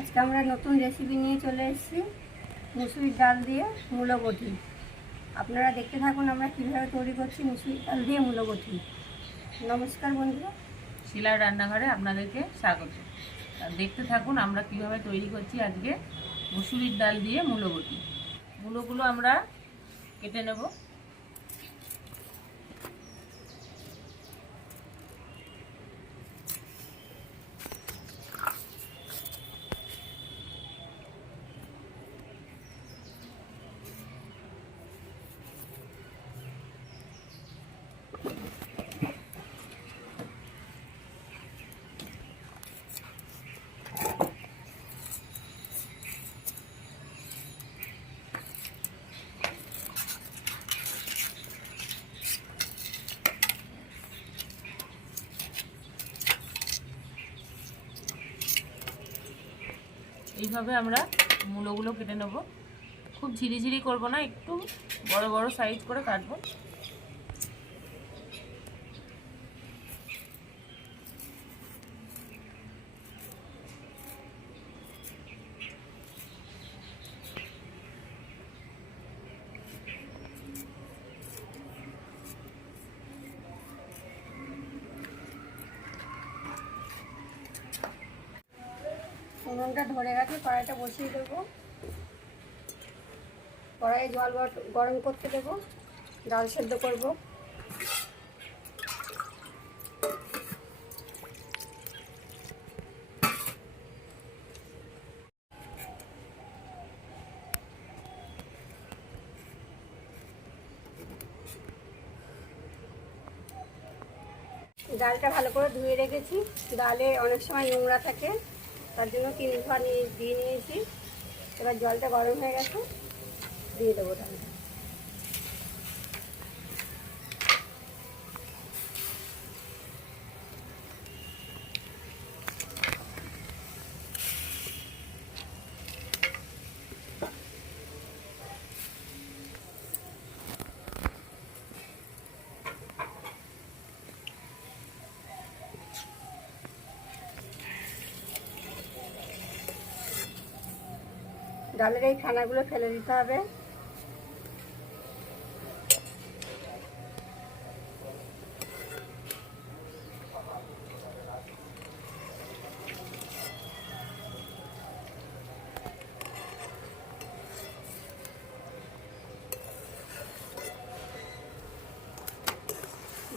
আজকে আমরা নতুন রেসিপি নিয়ে চলে এসেছি। মুসুরির ডাল দিয়ে মূলবটি আপনারা দেখতে থাকুন আমরা কীভাবে তৈরি করছি মুসুরির ডাল দিয়ে মূলবটি নমস্কার বন্ধুরা। শিলার রান্নাঘরে আপনাদেরকে স্বাগত। দেখতে থাকুন আমরা কীভাবে তৈরি করছি আজকে মুসুরির ডাল দিয়ে মূলবটি মূলগুলো আমরা কেটে নেব। এইভাবে আমরা মূলগুলো কেটে নেব। খুব ঝিরিঝিরি করব না, একটু বড় বড় সাইজ করে কাটবো। উনুনটা ধরে গেছে কড়াইটা বসিয়ে দেবো। কড়াইয়ে জল গর- গরম করতে দেবো, ডাল সেদ্ধ করব। ডালটা ভালো করে ধুয়ে রেখেছি। ডালে অনেক সময় নোংরা থাকে। তার জন্য তিন নিয়ে দিয়ে নিয়েছি। এবার জলটা গরম হয়ে গেছে দিয়ে দেবো ডালটা ডালের এই ফেনাগুলো ফেলে দিতে হবে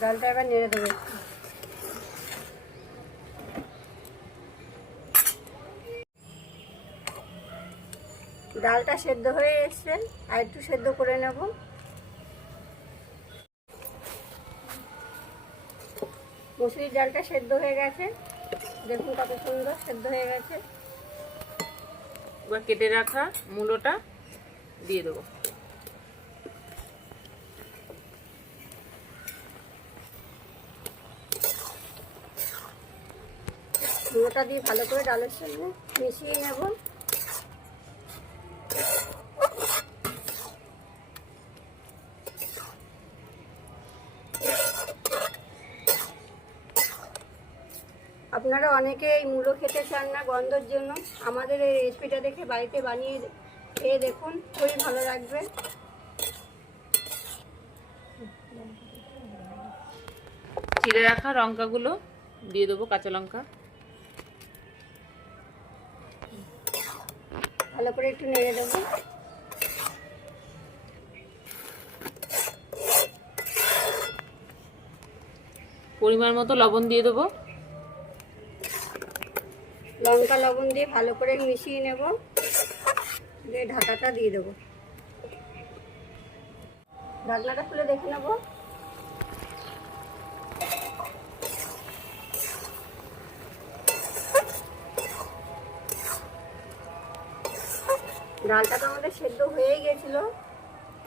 ডালটা এবার নেড়ে দেবো একটু। ডালটা সেদ্ধ হয়ে এসছে আর একটু সেদ্ধ করে নেব। মুসুরির ডালটা সেদ্ধ হয়ে গেছে। দেখুন কত সুন্দর সেদ্ধ হয়ে গেছে। এবার কেটে রাখা মূলোটা দিয়ে দেবো। মূলোটা দিয়ে ভালো করে ডালের সঙ্গে মিশিয়ে নেব। আপনারা অনেকে এই মূলো খেতে চান না গন্ধর জন্য। আমাদের এই রেসিপিটা দেখে বাড়িতে বানিয়ে খেয়ে দেখুন খুবই ভালো লাগবে। চিড়ে রাখা লঙ্কাগুলো দিয়ে দেবো কাঁচা লঙ্কা। ভালো করে একটু নেড়ে দেবো। পরিমাণ মতো লবণ দিয়ে দেবো। লঙ্কা লবণ দিয়ে ভালো করে মিশিয়ে নেব। দিয়ে ঢাকাটা দিয়ে দেবো। ঢাকনাটা খুলে দেখে নেব। ডালটা তো আমাদের সেদ্ধ হয়েই গেছিল।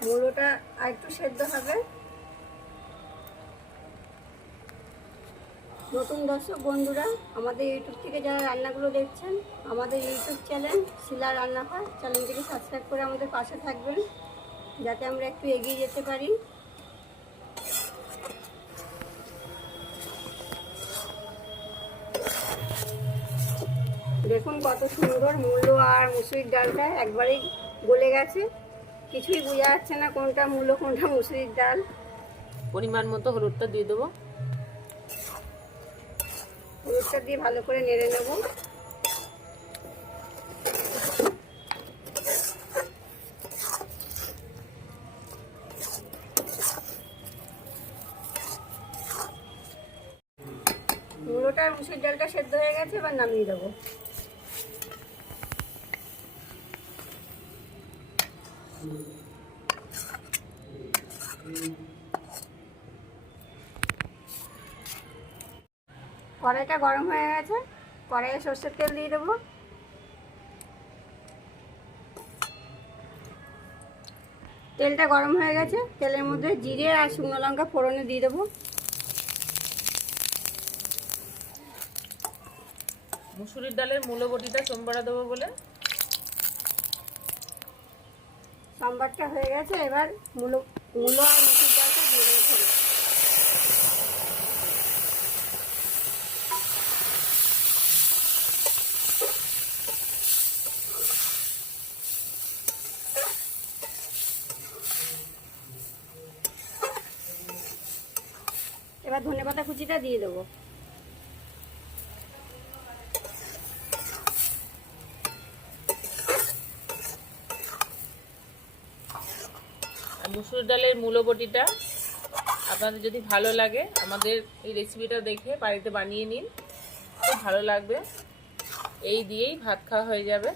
মূলোটা আর একটু সেদ্ধ হবে। নতুন দর্শক বন্ধুরা, আমাদের ইউটিউব থেকে যারা রান্নাগুলো দেখছেন, আমাদের ইউটিউব চ্যানেল শিলা রান্নাঘর, চ্যানেলটিকে সাবস্ক্রাইব করে আমাদের পাশে থাকবেন, যাতে আমরা একটু এগিয়ে যেতে পারি। দেখুন কত সুন্দর মূলো আর মুসুরির ডালটা একবারেই গলে গেছে। কিছুই বোঝা যাচ্ছে না কোনটা মূলো, কোনটা মুসুরির ডাল। পরিমাণ মতো হলুদটা দিয়ে দেবো। হলুদটা দিয়ে ভালো করে নেড়ে নেব। মূলোটা আর মুসুরির ডালটা সেদ্ধ হয়ে গেছে, এবার নামিয়ে দেবো। কড়াইটা গরম হয়ে গেছে। কড়াইয়ে সর্ষের তেল দিয়ে দেবো। তেলটা গরম হয়ে গেছে। তেলের মধ্যে জিরে আর শুকনো লঙ্কা ফোড়নে দিয়ে দেবো। মুসুরির ডালের মূলো বটিটা সোমবারে দেবো বলে। সাম্বারটা হয়ে গেছে। এবার মূলো মূলো আর মুসুর ডালটা দিয়ে দেবো ফোড়নে। এবার ধনে পাতা কুচিটা দিয়ে দেবো। মুসুর ডালের মূলো বটিটা আপনাদের যদি ভালো লাগে, আমাদের এই রেসিপিটা দেখে বাড়িতে বানিয়ে নিন। খুব ভালো লাগবে। এই দিয়েই ভাত খাওয়া হয়ে যাবে।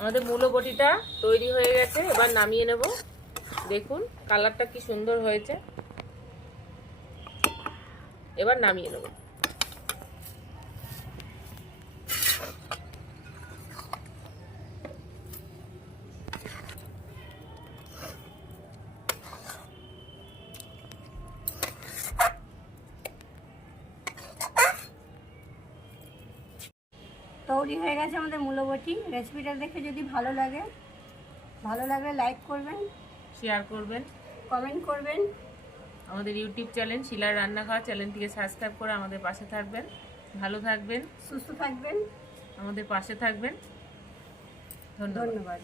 আমাদের মূলো বটিটা তৈরি হয়ে গেছে, এবার নামিয়ে নেব। দেখুন, কালারটা কি সুন্দর হয়েছে। এবার নামিয়ে নেব। তৈরি হয়ে গেছে আমাদের মূলবটি। রেসিপিটা দেখে যদি ভালো লাগে, ভালো লাগলে লাইক করবেন। শেয়ার করবেন। কমেন্ট করবেন। আমাদের ইউটিউব চ্যানেল শিলার রান্নাঘর চ্যানেলটিকে সাবস্ক্রাইব করে আমাদের পাশে থাকবেন। ভালো থাকবেন। সুস্থ থাকবেন। আমাদের পাশে থাকবেন। ধন্যবাদ। ধন্যবাদ।